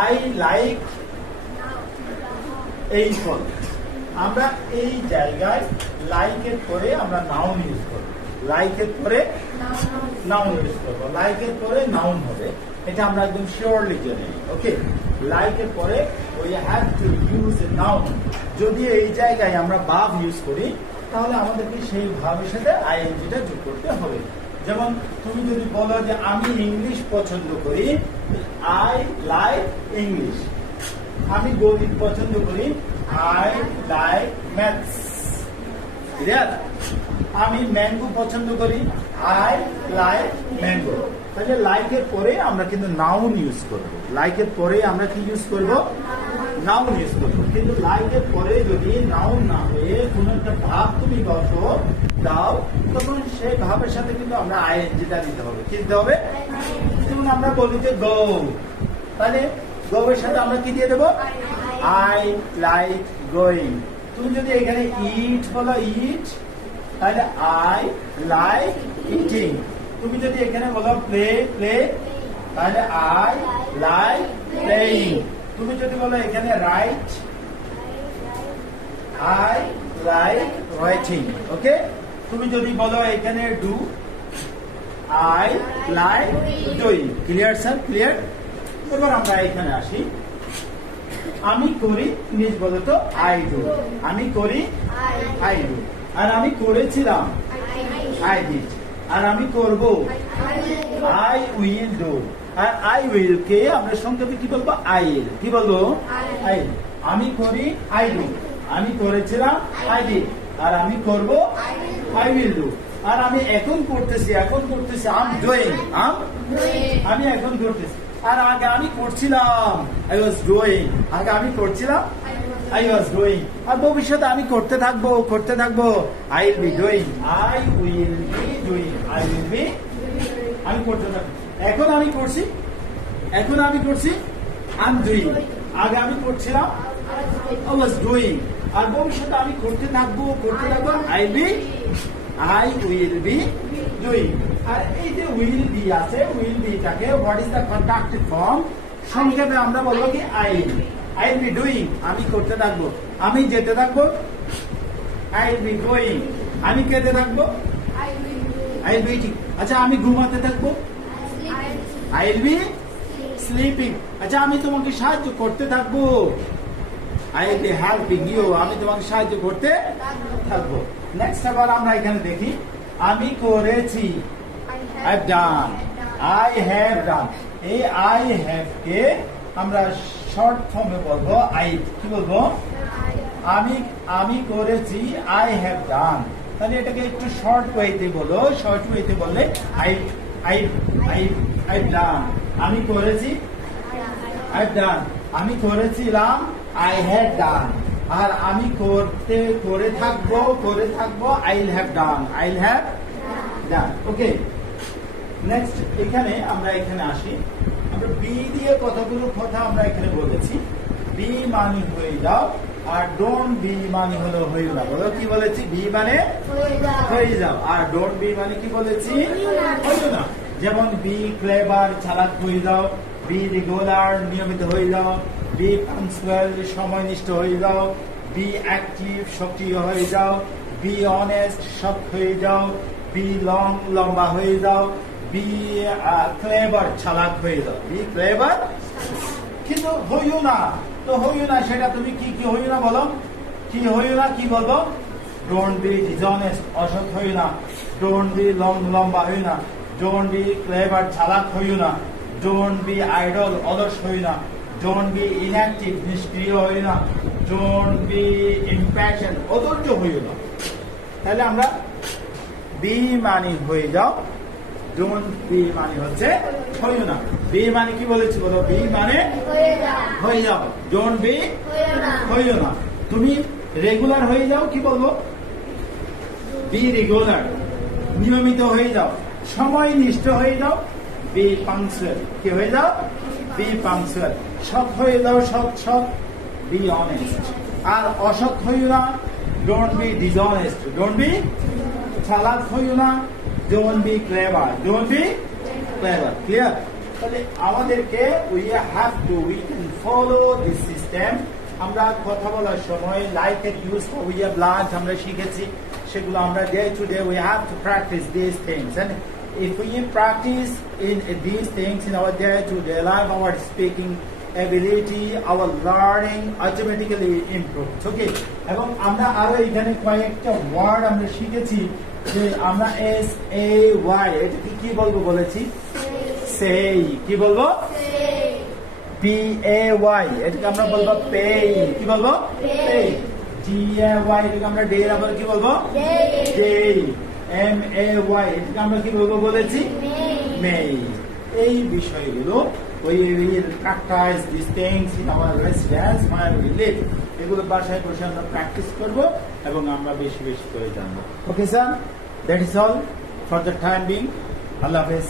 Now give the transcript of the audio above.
I like এই ফল। আমরা এই জায়গায় লাইকের পরে আমরা নাউন ইউজ করব। লাইকের পরে নাউন ইউজ করব। লাইকের পরে নাউন হবে, এটা আমরা একদম শিওরলি জানি। ওকে, লাইকের পরে we have to use a noun. যদি এই জায়গায় আমরা ভার্ব ইউজ করি তাহলে আমাদেরকে সেই ভাবের সাথে আইএনজিটা যোগ করতে হবে। যেমন তুমি যদি বলো যে আমি ইংলিশ পছন্দ করি, আই লাইক ইংলিশ। আমি গণিত পছন্দ করি, আই লাইক ম্যাথস। আমি ম্যাঙ্গো পছন্দ করি, আই লাইক ম্যাঙ্গো। তাহলে লাইকের পরে আমরা কিন্তু নাউন ইউজ করব। লাইকের পরে আমরা কি ইউজ করব? নাউন ইউজ করব। কিন্তু লাইকের পরে যদি নাউন না হয়ে কোন একটা ভাব তুমি দাও, তখন সেই ভাবের সাথে কিন্তু আমরা আইএনজিটা দিতে হবে। কি দিতে হবে? যেমন আমরা বলি যে গো, তাহলে গো এর সাথে আমরা কি দিয়ে দেবো? I like going. তুমি যদি এখানে ইট বলো, ইট, তাহলে আই লাইক ইটিং। তুমি যদি এখানে বলো প্লে, প্লে, তাহলে আই লাইক প্লেইং। তুমি যদি বলো এখানে রাইট, আই লাইক রাইটিং। ওকে, তুমি যদি বলো এখানে do, I like doing. Clear sir? Clear. এবার আমরা এখানে আসি। আমি করি, ইংলিশ বলো তো আই ডু। আমি করি, আই ডু। আর আমি করেছিলাম, আই ডিড। আর আমি করব, আই উইল ডু। আর আই উইল কে আমরা সংক্ষেপে কি বলবো? আইল। কি বলবো? আইল। আমি করি, আই ডু। আমি করেছিলাম, আই ডিড। আর আমি করব, আই উইল ডু। আর আমি এখন করতেছি, আই এম ডুইং। আমি এখন করতেছি। আর আগে আমি করছিলাম, আই ওয়াজ ডুইং। আগে আমি করছিলাম, I was doing. আর ভবিষ্যতে আমি করতে থাকবো, I will be doing. I will be doing. I will be. আমি করতে থাকবো। এখন আমি করছি, I'm doing. আগে আমি করছিলাম, I was doing. আর ভবিষ্যতে আমি করতে থাকবো, I will be doing. আর এই যে will be আছে, will be টাকে what is the contracted form? সংক্ষেপে আমরা বলবো কি I will be doing. আমি করতে থাকবো, আমি যেতে থাকবো, I will be going. আমি খেতে থাকবো, I will be eating. আচ্ছা, আমি ঘুমাতে থাকবো, I will be sleeping. আচ্ছা, আমি তোমাকে সাহায্য করতে থাকবো, I will be helping you. আমি তোমাকে সাহায্য করতে থাকবো। নেক্সট আবার আমরা এখানে দেখি, আমি করেছি, I have done. I have done. এই I have কে আমরা শর্ট ফর্মে বলবো আই। কি বলবো? আমি করেছি, আই হ্যাভ ডান। তাহলে এটাকে একটু শর্ট ওয়েতে বলো। শর্ট ওয়েতে বললে আই ডান। আমি করেছি, আই ডান। আমি করেছিলাম, আই হ্যাভ ডান। আর আমি করে থাকবো, I have done. Okay, next এখানে আমরা এখানে আসি। বি দিয়ে কতগুলো কথা আমরা এখানে বলেছি। বি মানে হয়ে যাও, আর ডোন্ট বি মানে হলো হইও না। বলো কি বলেছি? বি মানে হয়ে যাও, আর ডোন্ট বি মানে কি বলেছি? হইও না। যেমন বি ক্লেভার, চালাক হয়ে যাও। বি রেগুলার, নিয়মিত হয়ে যাও। বি পাঞ্চুয়াল, সময়নিষ্ঠ হয়ে যাও। বি অ্যাক্টিভ, সক্রিয় হয়ে যাও। বি অনেস্ট, সৎ হয়ে যাও। বি লং, লম্বা হয়ে যাও। বি ক্লেভার, চালাক হয়ে যাও। বি ক্লেভার, কিন্তু হইও না। তো হইও না, সেটা তুমি কি হইও না বলো? কি হইও না, কি বলবো? ডোন্ট বি ডিসঅনেস্ট, অসৎ হইও না। ডোন্ট বি লং, লম্বা হইও না। ডোন্ট বি ক্লেভার, চালাক হইও না। ডোন্ট বি আইডল, অলস হইও না। ডোন্ট বি ইনঅ্যাক্টিভ, নিষ্ক্রিয় হইও না। ডোন্ট বি ইম্প্যাশন, অধৈর্য হইও না। তাহলে আমরা বি মানে হয়ে যাও, ডোন্ট বি মানে হচ্ছে হইও না। বি মানে কি বলেছি বলো? বি মানে হয়ে যাও। ডোন্ট বি হইও না। তুমি রেগুলার হয়ে যাও, কি বলবো? Be regular. নিয়মিত হয়ে যাও, সময় নিষ্ঠ হয়ে যাও। বি পাংচুয়াল, কি হয়ে যাও? Be punctual. সৎ হয়ে যাও, সৎ। Be honest. আর অসৎ হইও না, don't be dishonest. Don't be চালাক হইও না, don't be clever. Don't be clever. Clear? তাহলে আমাদেরকে we can follow this system. আমরা কথা বলার সময় like and use for we have learned, আমরা শিখেছি সেগুলো আমরা day to day we have to practice these things, and if we practice in these things in our day to day life, our speaking ability, our learning automatically improves. Okay, এবং আমরা আরো এখানে কয়েকটা word আমরা শিখেছি যে আমরা SAY এটাকে কি বলবো বলেছি, say, কি বলবো, PAY এটাকে আমরা বলবো pay, কি বলবো, pay, DAY এটাকে আমরা ডে আবার কি বলবো, day, MAY এটাকে আমরা কি বলবো বলেছি, may. এই বিষয়গুলো we will practice these things in our residence where we live. এগুলো বাসায় বসে আমরা প্র্যাকটিস করব এবং আমরা বেশি বেশি করে জানবো। Okay sir, that is all for the time being. আল্লাহ হাফেজ।